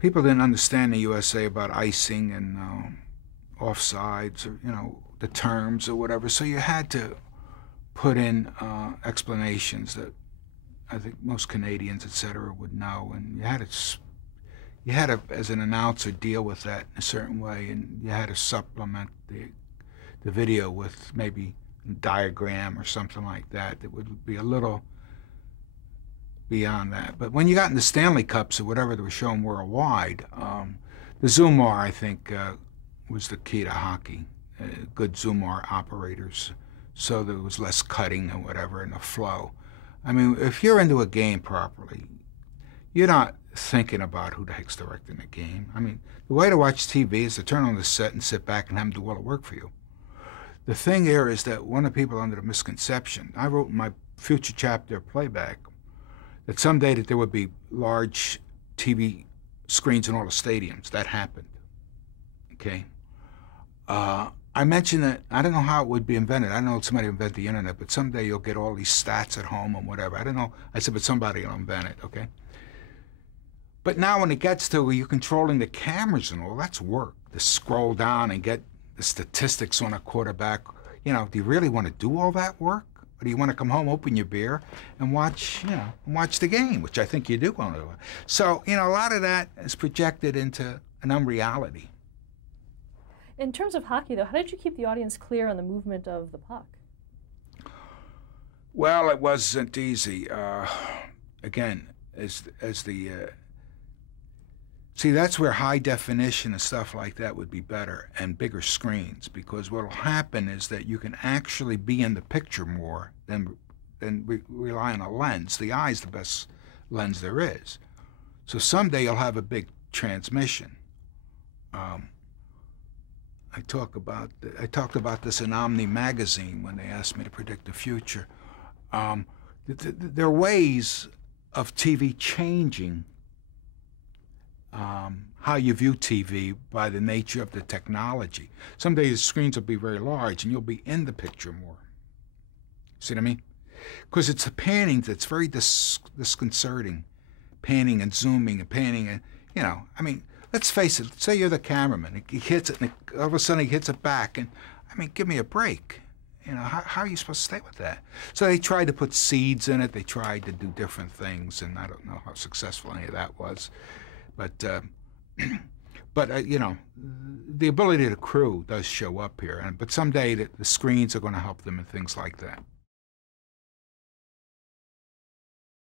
people didn't understand the USA about icing and offsides, or the terms or whatever. So you had to put in explanations that I think most Canadians, etc., would know, and you had to, as an announcer, deal with that in a certain way, and you had to supplement the video with maybe a diagram or something like that that would be a little beyond that. But when you got into Stanley Cups or whatever they were showing worldwide, the Zoomar, I think, was the key to hockey. Good Zoomar operators, so there was less cutting or whatever in the flow. I mean, if you're into a game properly, you're not thinking about who the heck's directing the game. I mean, the way to watch TV is to turn on the set and sit back and have them do all the work for you. The thing here is that one of the people under the misconception, I wrote in my future chapter of Playback, that someday that there would be large TV screens in all the stadiums. That happened, okay? I mentioned that, I don't know how it would be invented. I don't know if somebody invented the internet, but someday you'll get all these stats at home and whatever. I don't know. I said, but somebody will invent it, okay? But now when it gets to where you're controlling the cameras and all, that's work. To scroll down and get the statistics on a quarterback. Do you really want to do all that work? Or do you want to come home, open your beer, and watch the game, which I think you do want to do. So, a lot of that is projected into an unreality. In terms of hockey, though, how did you keep the audience clear on the movement of the puck? Well, it wasn't easy. Again, see, that's where high definition and stuff like that would be better, and bigger screens, because what will happen is that you can actually be in the picture more than rely on a lens. The eye is the best lens there is. So someday you'll have a big transmission. I talked about this in Omni magazine when they asked me to predict the future. There are ways of TV changing how you view TV by the nature of the technology. Someday the screens will be very large and you'll be in the picture more. See what I mean? Because it's the panning that's very disconcerting. Panning and zooming and panning and, I mean, let's face it, say you're the cameraman. He hits it and all of a sudden he hits it back. And, I mean, give me a break. How are you supposed to stay with that? So they tried to put seeds in it. They tried to do different things, and I don't know how successful any of that was. But, the ability to crew does show up here. But someday the screens are going to help them and things like that.